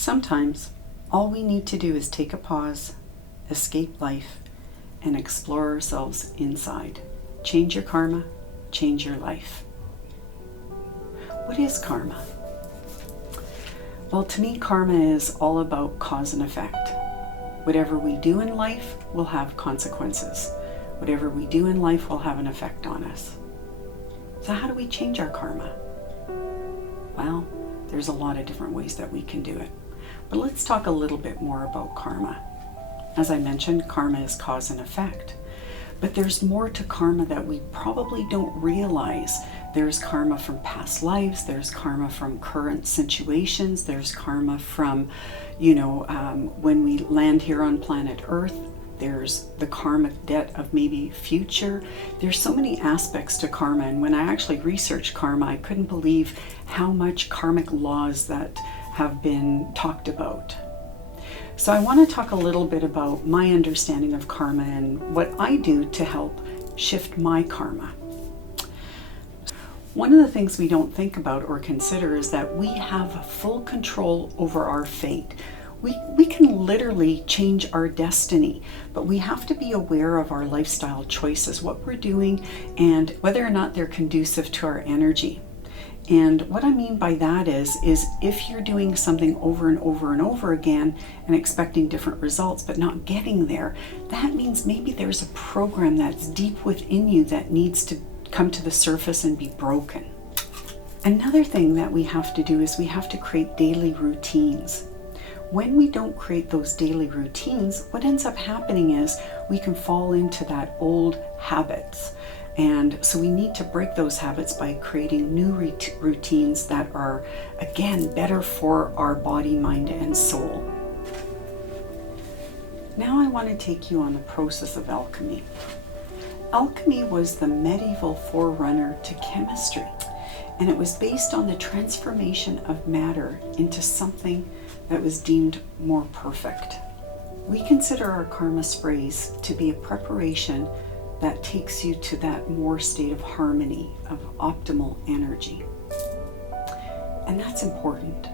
Sometimes all we need to do is take a pause, escape life, and explore ourselves inside. Change your karma, change your life. What is karma? Well, to me, karma is all about cause and effect. Whatever we do in life will have consequences. Whatever we do in life will have an effect on us. So how do we change our karma? Well, there's a lot of different ways that we can do it. But let's talk a little bit more about karma. As I mentioned, karma is cause and effect. But there's more to karma that we probably don't realize. There's karma from past lives, there's karma from current situations, there's karma from, when we land here on planet Earth, there's the karmic debt of maybe future. There's so many aspects to karma, and when I actually researched karma, I couldn't believe how much karmic laws that have been talked about. So I want to talk a little bit about my understanding of karma and what I do to help shift my karma. One of the things we don't think about or consider is that we have full control over our fate. We can literally change our destiny, but we have to be aware of our lifestyle choices, what we're doing, and whether or not they're conducive to our energy. And what I mean by that is if you're doing something over and over and over again and expecting different results but not getting there, that means maybe there's a program that's deep within you that needs to come to the surface and be broken. Another thing that we have to do is we have to create daily routines. When we don't create those daily routines, what ends up happening is we can fall into that old habits. And so we need to break those habits by creating new routines that are, again, better for our body, mind, and soul. Now I want to take you on the process of alchemy. Alchemy was the medieval forerunner to chemistry, and it was based on the transformation of matter into something that was deemed more perfect. We consider our karma sprays to be a preparation that takes you to that more state of harmony, of optimal energy. And that's important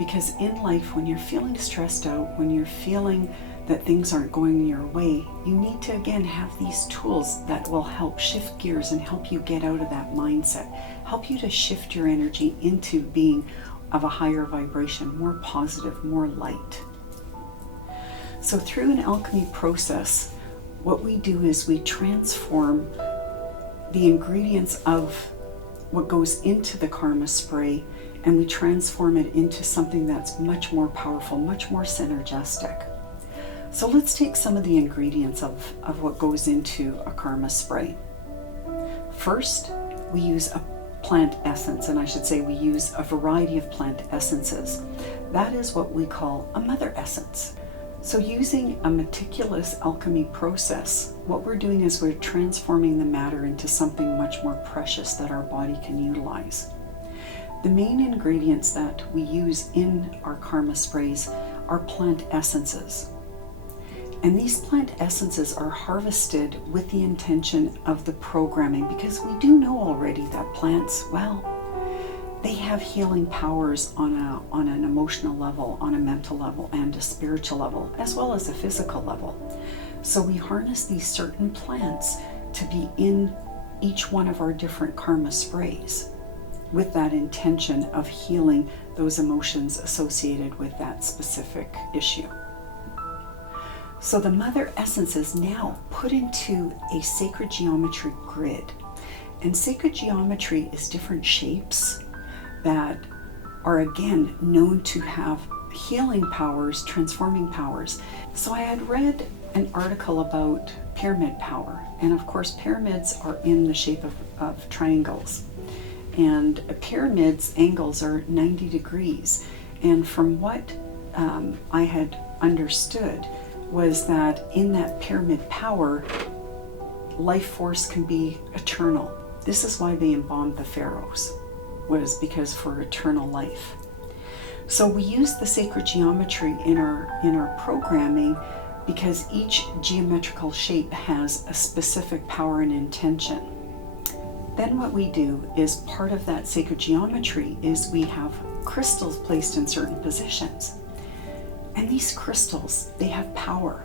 because in life, when you're feeling stressed out, when you're feeling that things aren't going your way, you need to again have these tools that will help shift gears and help you get out of that mindset, help you to shift your energy into being of a higher vibration, more positive, more light. So through an alchemy process, what we do is we transform the ingredients of what goes into the karma spray, and we transform it into something that's much more powerful, much more synergistic. So let's take some of the ingredients of what goes into a karma spray. First, we use a plant essence, and I should say we use a variety of plant essences. That is what we call a mother essence. So using a meticulous alchemy process, what we're doing is we're transforming the matter into something much more precious that our body can utilize. The main ingredients that we use in our karma sprays are plant essences. And these plant essences are harvested with the intention of the programming, because we do know already that plants, they have healing powers on an emotional level, on a mental level, and a spiritual level, as well as a physical level. So we harness these certain plants to be in each one of our different karma sprays with that intention of healing those emotions associated with that specific issue. So the mother essence is now put into a sacred geometry grid. And sacred geometry is different shapes that are again known to have healing powers, transforming powers. So I had read an article about pyramid power, and of course pyramids are in the shape of triangles, and pyramids angles are 90 degrees. And from what I had understood was that in that pyramid power, life force can be eternal. This is why they embalmed the pharaohs, was because for eternal life. So we use the sacred geometry in our programming because each geometrical shape has a specific power and intention. Then what we do is part of that sacred geometry is we have crystals placed in certain positions. And these crystals, they have power.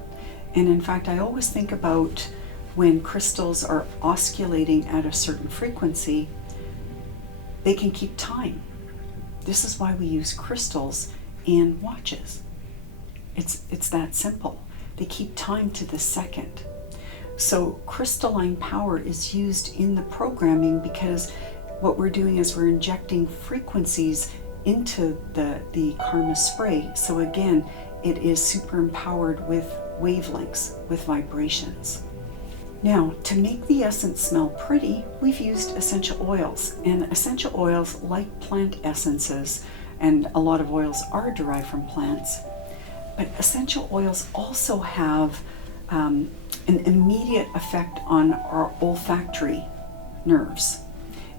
And in fact, I always think about when crystals are oscillating at a certain frequency, they can keep time. This is why we use crystals in watches. It's that simple. They keep time to the second. So crystalline power is used in the programming because what we're doing is we're injecting frequencies into the karma spray. So again, it is super empowered with wavelengths, with vibrations. Now, to make the essence smell pretty, we've used essential oils. And essential oils, like plant essences, and a lot of oils are derived from plants, but essential oils also have an immediate effect on our olfactory nerves.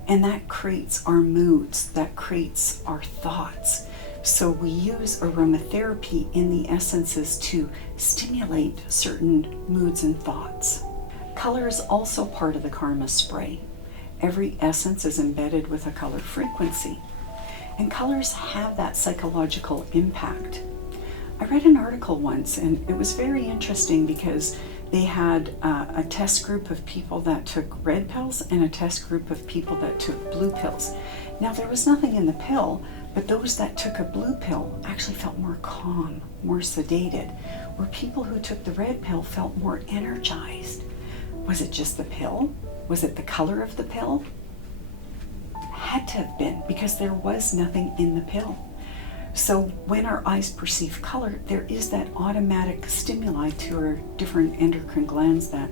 And that creates our moods, that creates our thoughts. So we use aromatherapy in the essences to stimulate certain moods and thoughts. Color is also part of the karma spray. Every essence is embedded with a color frequency. And colors have that psychological impact. I read an article once, and it was very interesting because they had a test group of people that took red pills and a test group of people that took blue pills. Now, there was nothing in the pill, but those that took a blue pill actually felt more calm, more sedated, where people who took the red pill felt more energized. Was it just the pill? Was it the color of the pill? Had to have been, because there was nothing in the pill. So when our eyes perceive color, there is that automatic stimuli to our different endocrine glands that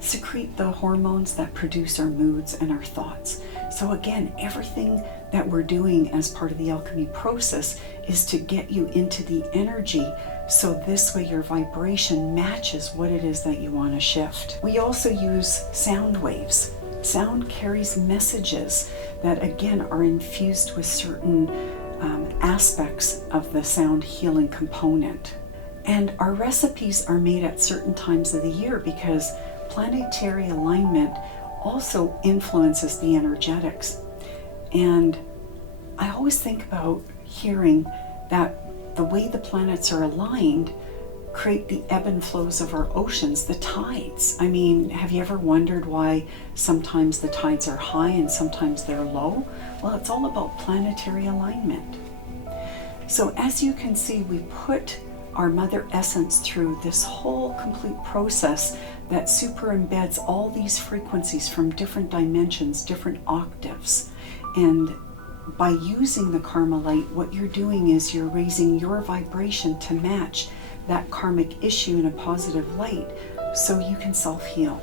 secrete the hormones that produce our moods and our thoughts. So again, everything that we're doing as part of the alchemy process is to get you into the energy, so this way your vibration matches what it is that you want to shift. We also use sound waves. Sound carries messages that again are infused with certain aspects of the sound healing component. And our recipes are made at certain times of the year because planetary alignment also influences the energetics. And I always think about hearing that the way the planets are aligned create the ebb and flows of our oceans, the tides. I mean, have you ever wondered why sometimes the tides are high and sometimes they're low? Well, it's all about planetary alignment. So as you can see, we put our Mother Essence through this whole complete process that super embeds all these frequencies from different dimensions, different octaves. And by using the Karma Light, what you're doing is you're raising your vibration to match that karmic issue in a positive light so you can self-heal.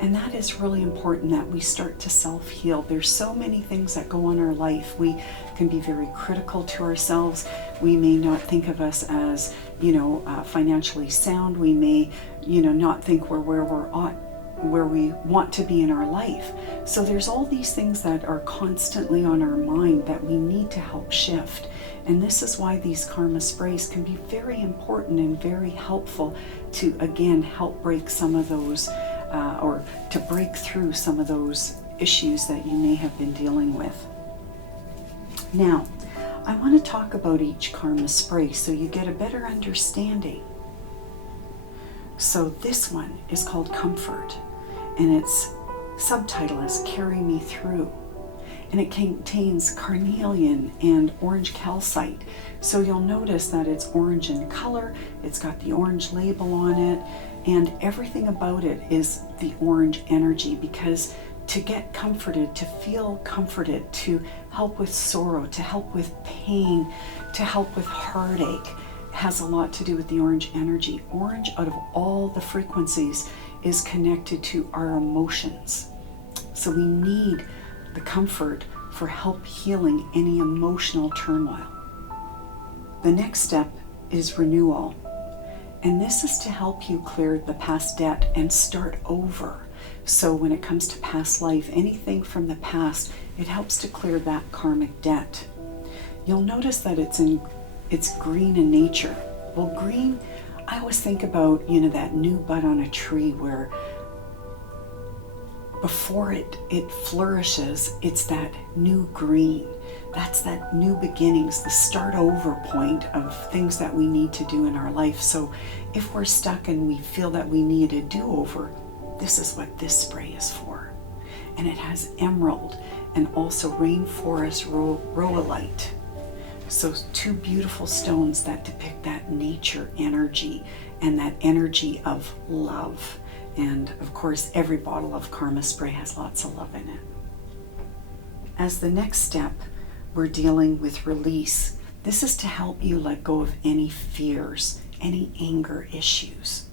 And that is really important, that we start to self-heal. There's so many things that go on in our life. We can be very critical to ourselves. We may not think of us as, financially sound. We may, not think we're where we want to be in our life. So there's all these things that are constantly on our mind that we need to help shift. And this is why these karma sprays can be very important and very helpful to, again, help break some of those or to break through some of those issues that you may have been dealing with. Now, I want to talk about each karma spray so you get a better understanding. So this one is called Comfort, and its subtitle is Carry Me Through. And it contains carnelian and orange calcite. So you'll notice that it's orange in color, it's got the orange label on it, and everything about it is the orange energy, because to get comforted, to feel comforted, to help with sorrow, to help with pain, to help with heartache, has a lot to do with the orange energy. Orange, out of all the frequencies, is connected to our emotions. So we need the comfort for help healing any emotional turmoil. The next step is renewal. And this is to help you clear the past debt and start over. So when it comes to past life, anything from the past, it helps to clear that karmic debt. You'll notice that it's green in nature. Well, green, I always think about, that new bud on a tree where before it flourishes, it's that new green. That's that new beginnings, the start over point of things that we need to do in our life. So if we're stuck and we feel that we need a do-over, this is what this spray is for. And it has emerald and also rainforest rhyolite. So two beautiful stones that depict that nature energy and that energy of love. And of course, every bottle of Karma Spray has lots of love in it. As the next step, we're dealing with release. This is to help you let go of any fears, any anger issues.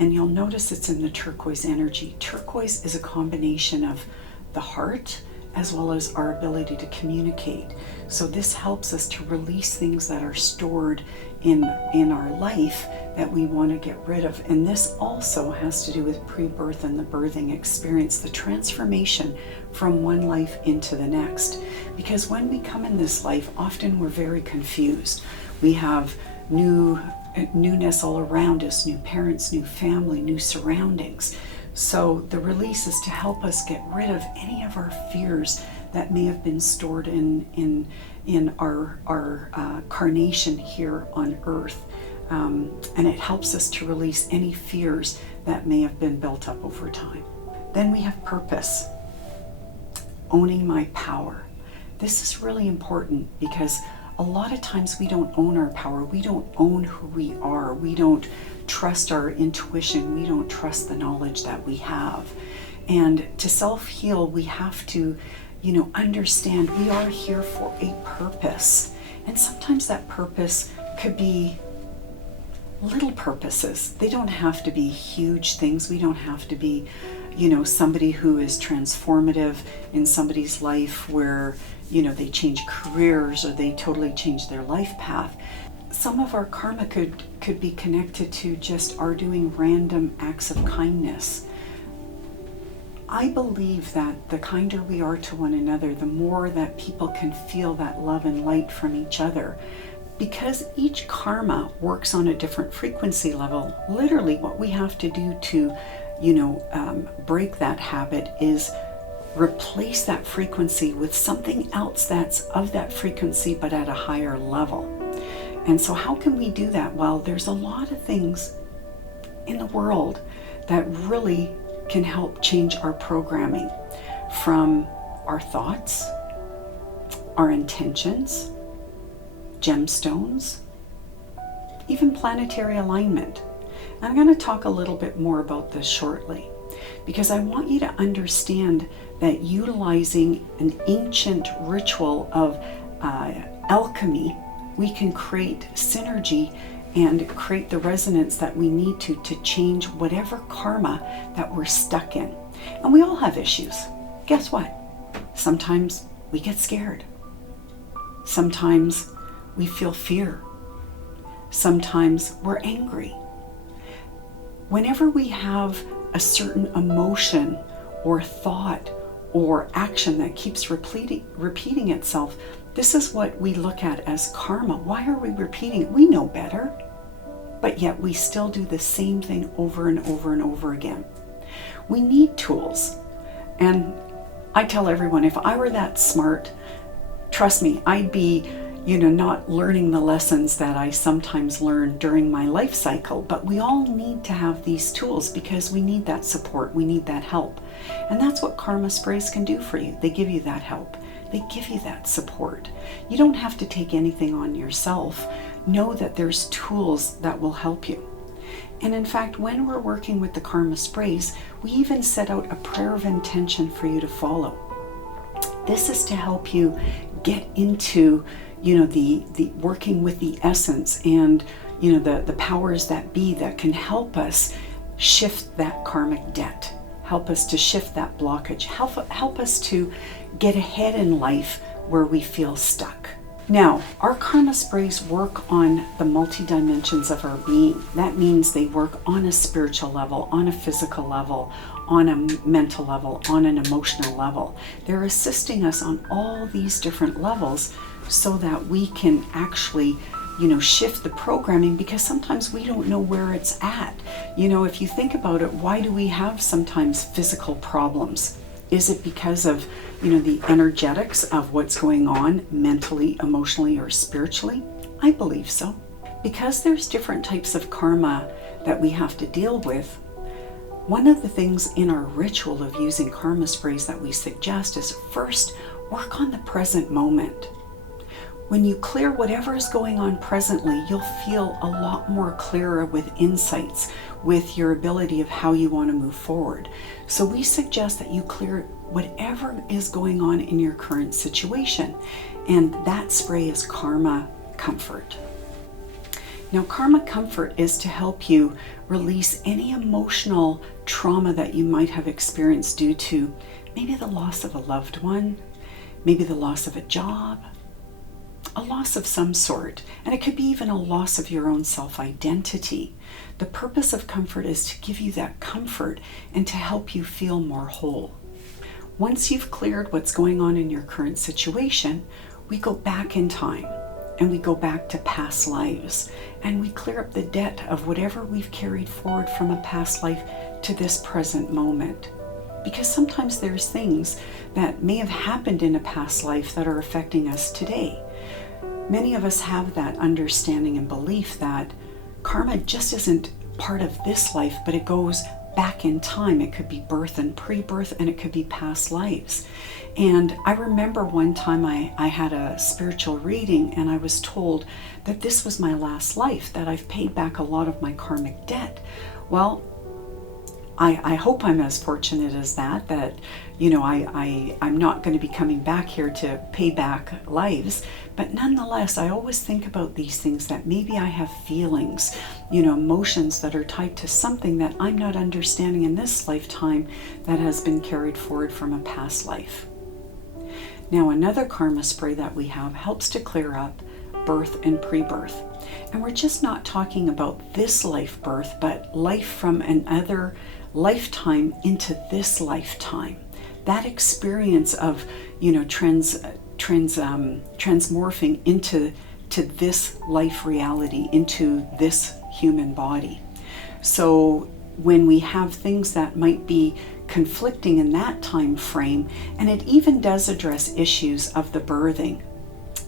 And you'll notice it's in the turquoise energy. Turquoise is a combination of the heart as well as our ability to communicate. So this helps us to release things that are stored in our life that we want to get rid of. And this also has to do with pre-birth and the birthing experience, the transformation from one life into the next. Because when we come in this life, often we're very confused. We have newness all around us, new parents, new family, new surroundings. So the release is to help us get rid of any of our fears that may have been stored in our carnation here on earth. And it helps us to release any fears that may have been built up over time. Then we have purpose, owning my power. This is really important because a lot of times we don't own our power. We don't own who we are. We don't trust our intuition. We don't trust the knowledge that we have. And to self-heal, we have to, understand we are here for a purpose. And sometimes that purpose could be little purposes. They don't have to be huge things. We don't have to be, somebody who is transformative in somebody's life where, they change careers or they totally change their life path. Some of our karma could be connected to just our doing random acts of kindness. I believe that the kinder we are to one another, the more that people can feel that love and light from each other. Because each karma works on a different frequency level, literally what we have to do to, break that habit is replace that frequency with something else that's of that frequency but at a higher level. And so how can we do that? Well, there's a lot of things in the world that really can help change our programming, from our thoughts, our intentions, gemstones, even planetary alignment. I'm going to talk a little bit more about this shortly, because I want you to understand that utilizing an ancient ritual of alchemy, we can create synergy and create the resonance that we need to change whatever karma that we're stuck in. And we all have issues. Guess what? Sometimes we get scared. Sometimes we feel fear. Sometimes we're angry. Whenever we have a certain emotion or thought or action that keeps repeating itself, this is what we look at as karma. Why are we repeating it? We know better, but yet we still do the same thing over and over and over again. We need tools. And I tell everyone, if I were that smart, trust me, I'd be not learning the lessons that I sometimes learn during my life cycle. But we all need to have these tools because we need that support, we need that help. And that's what Karma Sprays can do for you. They give you that help. They give you that support. You don't have to take anything on yourself. Know that there's tools that will help you. And in fact, when we're working with the Karma Sprays, we even set out a prayer of intention for you to follow. This is to help you get into the working with the essence and the powers that be that can help us shift that karmic debt, help us to shift that blockage, help us to get ahead in life where we feel stuck. Now, our Karma Sprays work on the multi-dimensions of our being. That means they work on a spiritual level, on a physical level, on a mental level, on an emotional level. They're assisting us on all these different levels so that we can actually shift the programming, because sometimes we don't know where it's at. If you think about it, why do we have sometimes physical problems? Is it because of, the energetics of what's going on mentally, emotionally, or spiritually? I believe so. Because there's different types of karma that we have to deal with, one of the things in our ritual of using karma sprays that we suggest is first work on the present moment. When you clear whatever is going on presently, you'll feel a lot more clearer with insights, with your ability of how you want to move forward. So we suggest that you clear whatever is going on in your current situation. And that spray is Karma Comfort. Now, Karma Comfort is to help you release any emotional trauma that you might have experienced due to maybe the loss of a loved one, maybe the loss of a job, a loss of some sort, and it could be even a loss of your own self-identity. The purpose of comfort is to give you that comfort and to help you feel more whole. Once you've cleared what's going on in your current situation, we go back in time and we go back to past lives and we clear up the debt of whatever we've carried forward from a past life to this present moment. Because sometimes there's things that may have happened in a past life that are affecting us today. Many of us have that understanding and belief that karma just isn't part of this life, but it goes back in time. It could be birth and pre-birth, and it could be past lives. And I remember one time I had a spiritual reading and I was told that this was my last life, that I've paid back a lot of my karmic debt. Well, I hope I'm as fortunate as that I'm not going to be coming back here to pay back lives. But nonetheless, I always think about these things, that maybe I have feelings, emotions that are tied to something that I'm not understanding in this lifetime that has been carried forward from a past life. Now, another karma spray that we have helps to clear up birth and pre-birth. And we're just not talking about this life birth, but life from another lifetime into this lifetime. That experience of, transmorphing into this life reality, into this human body. So when we have things that might be conflicting in that time frame, and it even does address issues of the birthing.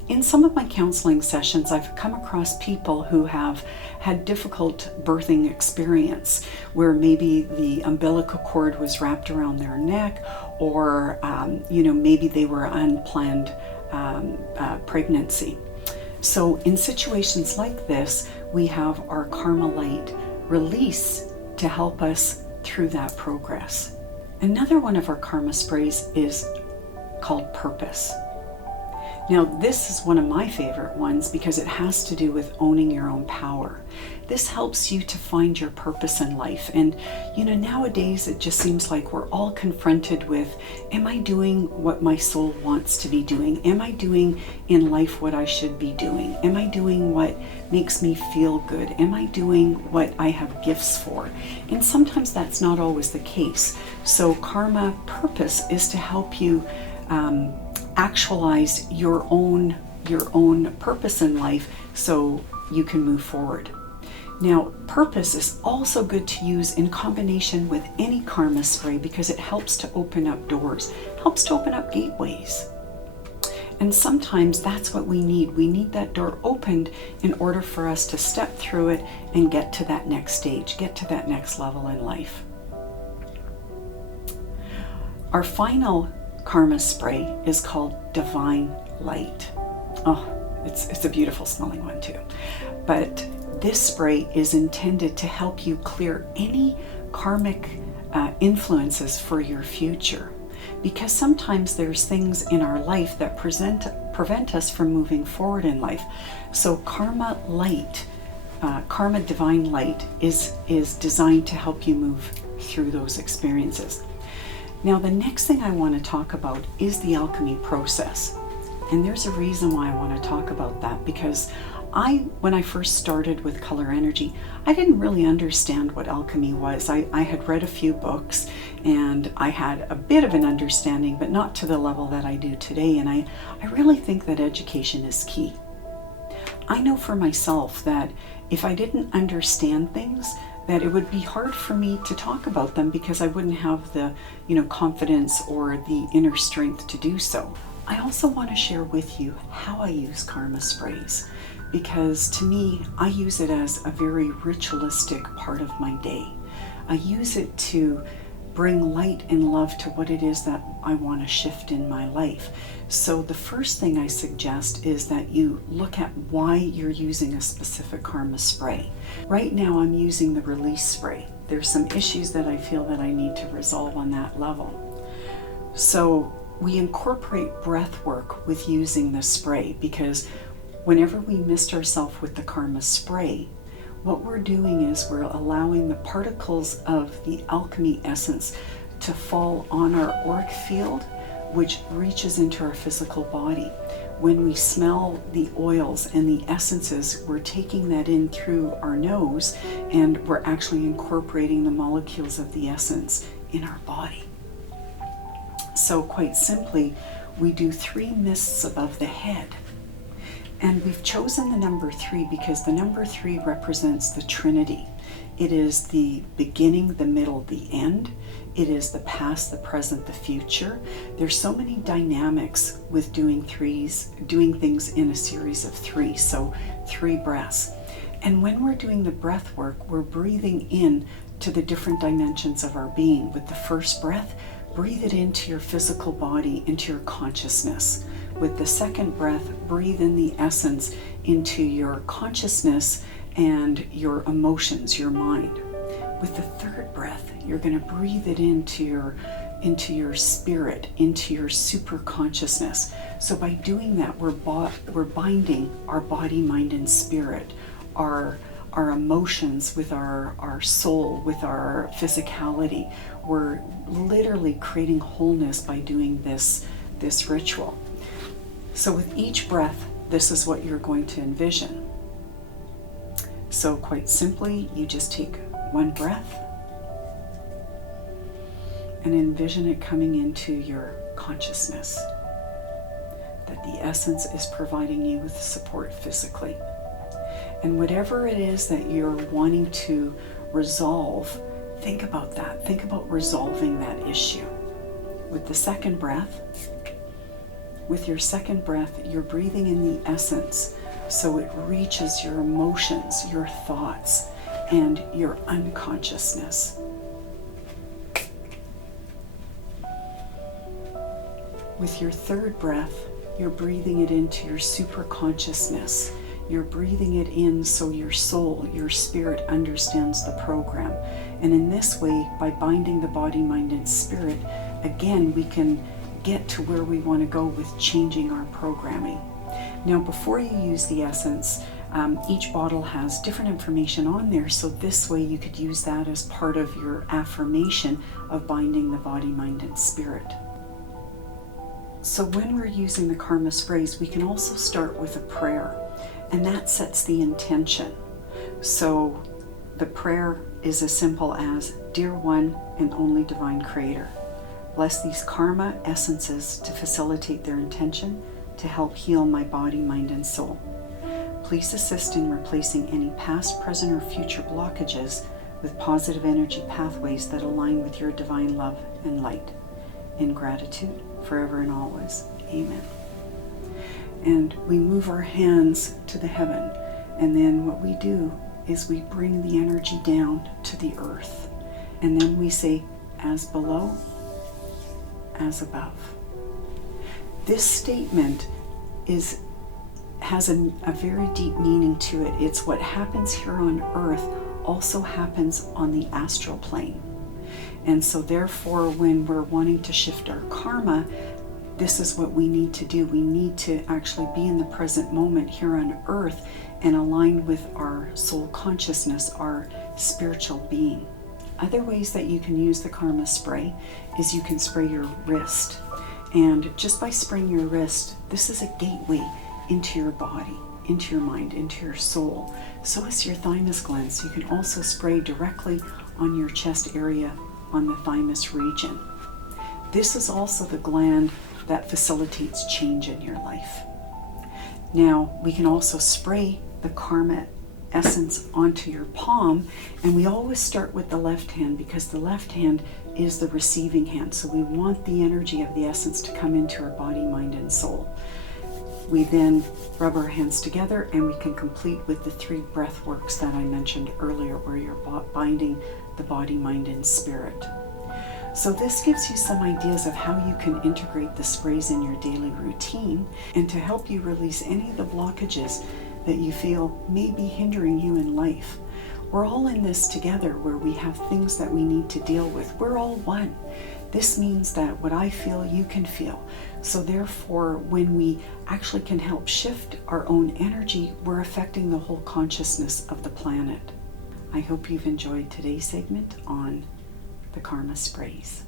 In some of my counseling sessions, I've come across people who have had difficult birthing experience, where maybe the umbilical cord was wrapped around their neck, or maybe they were unplanned pregnancy. So in situations like this, we have our Karma Light release to help us through that progress. Another one of our karma sprays is called Purpose. Now, this is one of my favorite ones because it has to do with owning your own power. This helps you to find your purpose in life. And, nowadays it just seems like we're all confronted with, am I doing what my soul wants to be doing? Am I doing in life what I should be doing? Am I doing what makes me feel good? Am I doing what I have gifts for? And sometimes that's not always the case. So Karma Purpose is to help you actualize your own purpose in life so you can move forward. Now, Purpose is also good to use in combination with any karma spray because it helps to open up doors, helps to open up gateways. And sometimes that's what we need. We need that door opened in order for us to step through it and get to that next stage, get to that next level in life. Our final karma spray is called Divine Light. Oh, it's a beautiful smelling one too. But this spray is intended to help you clear any karmic influences for your future. Because sometimes there's things in our life that prevent us from moving forward in life. So Karma Light, Karma Divine Light is designed to help you move through those experiences. Now, the next thing I want to talk about is the alchemy process. And there's a reason why I want to talk about that, because when I first started with color energy, I didn't really understand what alchemy was. I had read a few books and I had a bit of an understanding, but not to the level that I do today. And I really think that education is key. I know for myself that if I didn't understand things, that it would be hard for me to talk about them because I wouldn't have the, confidence or the inner strength to do so. I also want to share with you how I use karma sprays, because to me, I use it as a very ritualistic part of my day. I use it to bring light and love to what it is that I want to shift in my life. So the first thing I suggest is that you look at why you're using a specific karma spray. Right now I'm using the release spray. There's some issues that I feel that I need to resolve on that level. So we incorporate breath work with using the spray, because whenever we mist ourselves with the karma spray, what we're doing is we're allowing the particles of the alchemy essence to fall on our auric field, which reaches into our physical body. When we smell the oils and the essences, we're taking that in through our nose, and we're actually incorporating the molecules of the essence in our body. So quite simply, we do 3 mists above the head. And we've chosen the number 3 because the number 3 represents the Trinity. It is the beginning, the middle, the end. It is the past, the present, the future. There's so many dynamics with doing things in a series of 3. So 3 breaths. And when we're doing the breath work, we're breathing in to the different dimensions of our being. With the first breath, breathe it into your physical body, into your consciousness. With the second breath, breathe in the essence into your consciousness and your emotions, your mind. With the third breath, you're going to breathe it into your spirit, into your super consciousness. So by doing that, we're binding our body, mind, and spirit, our emotions with our soul, with our physicality. We're literally creating wholeness by doing this ritual. So with each breath, this is what you're going to envision. So quite simply, you just take one breath and envision it coming into your consciousness, that the essence is providing you with support physically. And whatever it is that you're wanting to resolve, think about that. Think about resolving that issue. With the second breath, you're breathing in the essence, so it reaches your emotions, your thoughts, and your unconsciousness. With your third breath, you're breathing it into your super consciousness. You're breathing it in so your soul, your spirit understands the program. And in this way, by binding the body, mind, and spirit, again, we can get to where we want to go with changing our programming. Now, before you use the essence, each bottle has different information on there, so this way you could use that as part of your affirmation of binding the body, mind, and spirit. So when we're using the karma sprays, we can also start with a prayer, and that sets the intention. So the prayer is as simple as, "Dear one and only divine creator, bless these karma essences to facilitate their intention to help heal my body, mind, and soul. Please assist in replacing any past, present, or future blockages with positive energy pathways that align with your divine love and light. In gratitude, forever and always. Amen." And we move our hands to the heaven, and then what we do is we bring the energy down to the earth, and then we say, "As below, as above." This statement has a very deep meaning to it. It's what happens here on earth also happens on the astral plane. And so therefore, when we're wanting to shift our karma, this is what we need to do. We need to actually be in the present moment here on earth and align with our soul consciousness, our spiritual being. Other ways that you can use the karma spray is you can spray your wrist. And just by spraying your wrist, this is a gateway into your body, into your mind, into your soul. So is your thymus gland. So you can also spray directly on your chest area, on the thymus region. This is also the gland that facilitates change in your life. Now, we can also spray the karma essence onto your palm, and we always start with the left hand because the left hand is the receiving hand. So we want the energy of the essence to come into our body, mind, and soul. We then rub our hands together and we can complete with the 3 breath works that I mentioned earlier, where you're binding the body, mind, and spirit. So this gives you some ideas of how you can integrate the sprays in your daily routine and to help you release any of the blockages that you feel may be hindering you in life. We're all in this together, where we have things that we need to deal with. We're all one. This means that what I feel, you can feel. So therefore, when we actually can help shift our own energy, we're affecting the whole consciousness of the planet. I hope you've enjoyed today's segment on the Karma Sprays.